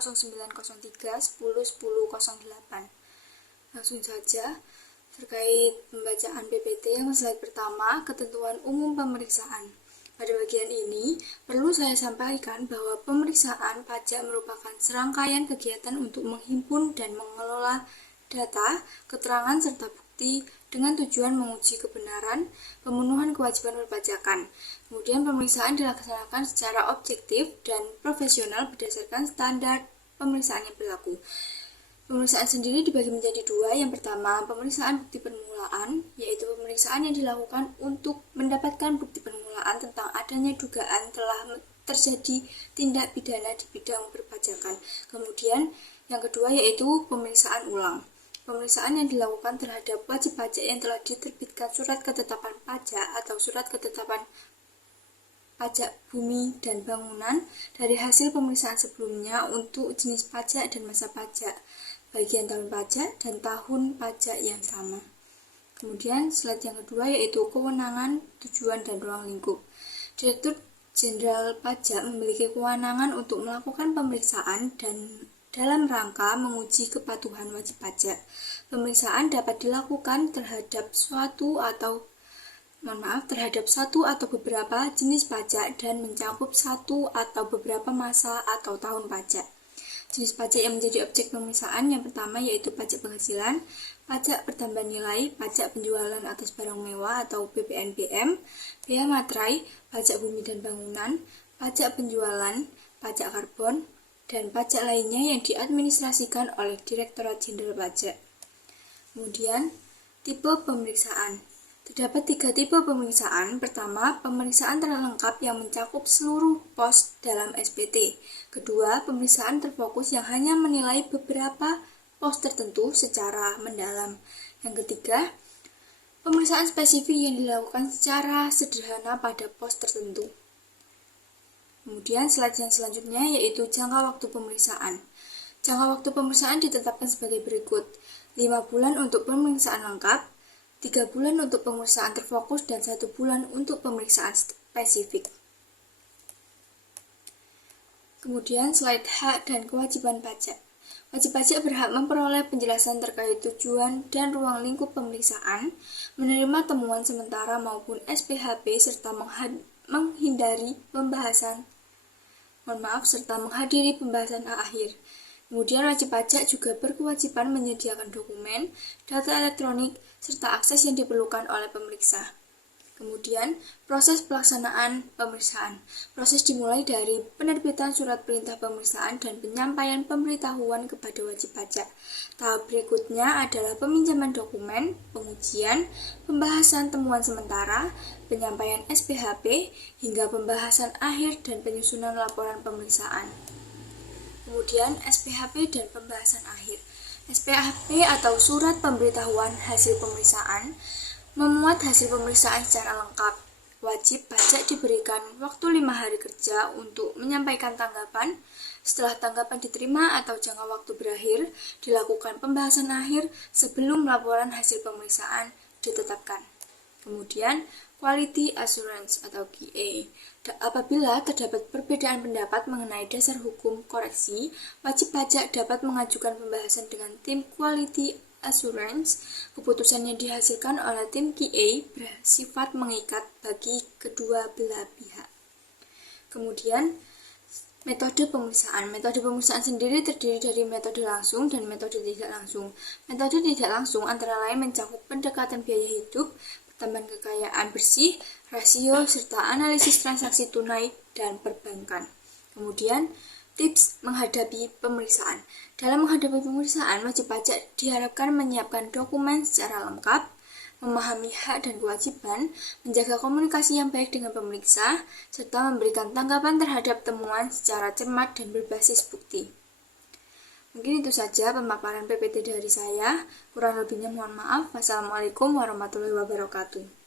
0903 101008. Langsung saja terkait pembacaan PPT yang slide pertama, ketentuan umum pemeriksaan. Pada bagian ini, perlu saya sampaikan bahwa pemeriksaan pajak merupakan serangkaian kegiatan untuk menghimpun dan mengelola data, keterangan, serta bukti dengan tujuan menguji kebenaran pemenuhan kewajiban perpajakan. Kemudian pemeriksaan dilaksanakan secara objektif dan profesional berdasarkan standar pemeriksaan yang berlaku. Pemeriksaan sendiri dibagi menjadi dua. Yang pertama, pemeriksaan bukti permulaan, yaitu pemeriksaan yang dilakukan untuk mendapatkan bukti permulaan tentang adanya dugaan telah terjadi tindak pidana di bidang perpajakan. Kemudian, yang kedua yaitu pemeriksaan ulang. Pemeriksaan yang dilakukan terhadap wajib pajak yang telah diterbitkan surat ketetapan pajak atau surat ketetapan pajak bumi dan bangunan dari hasil pemeriksaan sebelumnya untuk jenis pajak dan masa pajak, bagian tahun pajak dan tahun pajak yang sama. Kemudian slide yang kedua yaitu kewenangan, tujuan, dan ruang lingkup. Direktur Jenderal Pajak memiliki kewenangan untuk melakukan pemeriksaan dan dalam rangka menguji kepatuhan wajib pajak. Pemeriksaan dapat dilakukan terhadap satu atau beberapa jenis pajak dan mencakup satu atau beberapa masa atau tahun pajak. Jenis pajak yang menjadi objek pemeriksaan yang pertama yaitu pajak penghasilan, pajak pertambahan nilai, pajak penjualan atas barang mewah atau PPNBM, bea materai, pajak bumi dan bangunan, pajak penjualan, pajak karbon, dan pajak lainnya yang diadministrasikan oleh Direktorat Jenderal Pajak. Kemudian, tipe pemeriksaan. Terdapat 3 tipe pemeriksaan. Pertama, pemeriksaan terlengkap yang mencakup seluruh pos dalam SPT. Kedua, pemeriksaan terfokus yang hanya menilai beberapa pos tertentu secara mendalam. Yang ketiga, pemeriksaan spesifik yang dilakukan secara sederhana pada pos tertentu. Kemudian slide yang selanjutnya yaitu jangka waktu pemeriksaan. Jangka waktu pemeriksaan ditetapkan sebagai berikut: 5 bulan untuk pemeriksaan lengkap, 3 bulan untuk pemeriksaan terfokus, dan 1 bulan untuk pemeriksaan spesifik. Kemudian slide hak dan kewajiban pajak. Wajib pajak berhak memperoleh penjelasan terkait tujuan dan ruang lingkup pemeriksaan, menerima temuan sementara maupun SPHP, serta menghadiri pembahasan akhir. Kemudian wajib pajak juga berkewajiban menyediakan dokumen, data elektronik, serta akses yang diperlukan oleh pemeriksa. Kemudian, proses pelaksanaan pemeriksaan. Proses dimulai dari penerbitan surat perintah pemeriksaan dan penyampaian pemberitahuan kepada wajib pajak. Tahap berikutnya adalah peminjaman dokumen, pengujian, pembahasan temuan sementara, penyampaian SPHP, hingga pembahasan akhir dan penyusunan laporan pemeriksaan. Kemudian, SPHP dan pembahasan akhir. SPHP atau surat pemberitahuan hasil pemeriksaan memuat hasil pemeriksaan secara lengkap. Wajib pajak diberikan waktu 5 hari kerja untuk menyampaikan tanggapan. Setelah tanggapan diterima atau jangka waktu berakhir, dilakukan pembahasan akhir sebelum laporan hasil pemeriksaan ditetapkan. Kemudian, quality assurance atau QA. Apabila terdapat perbedaan pendapat mengenai dasar hukum koreksi, wajib pajak dapat mengajukan pembahasan dengan tim quality assurance. Keputusan yang dihasilkan oleh tim QA bersifat mengikat bagi kedua belah pihak. Kemudian, metode pemeriksaan. Metode pemeriksaan sendiri terdiri dari metode langsung dan metode tidak langsung. Metode tidak langsung antara lain mencakup pendekatan biaya hidup, pertambahan kekayaan bersih, rasio, serta analisis transaksi tunai dan perbankan. Kemudian, tips menghadapi pemeriksaan. Dalam menghadapi pemeriksaan, wajib pajak diharapkan menyiapkan dokumen secara lengkap, memahami hak dan kewajiban, menjaga komunikasi yang baik dengan pemeriksa, serta memberikan tanggapan terhadap temuan secara cermat dan berbasis bukti. Mungkin itu saja pemaparan PPT dari saya. Kurang lebihnya mohon maaf. Wassalamualaikum warahmatullahi wabarakatuh.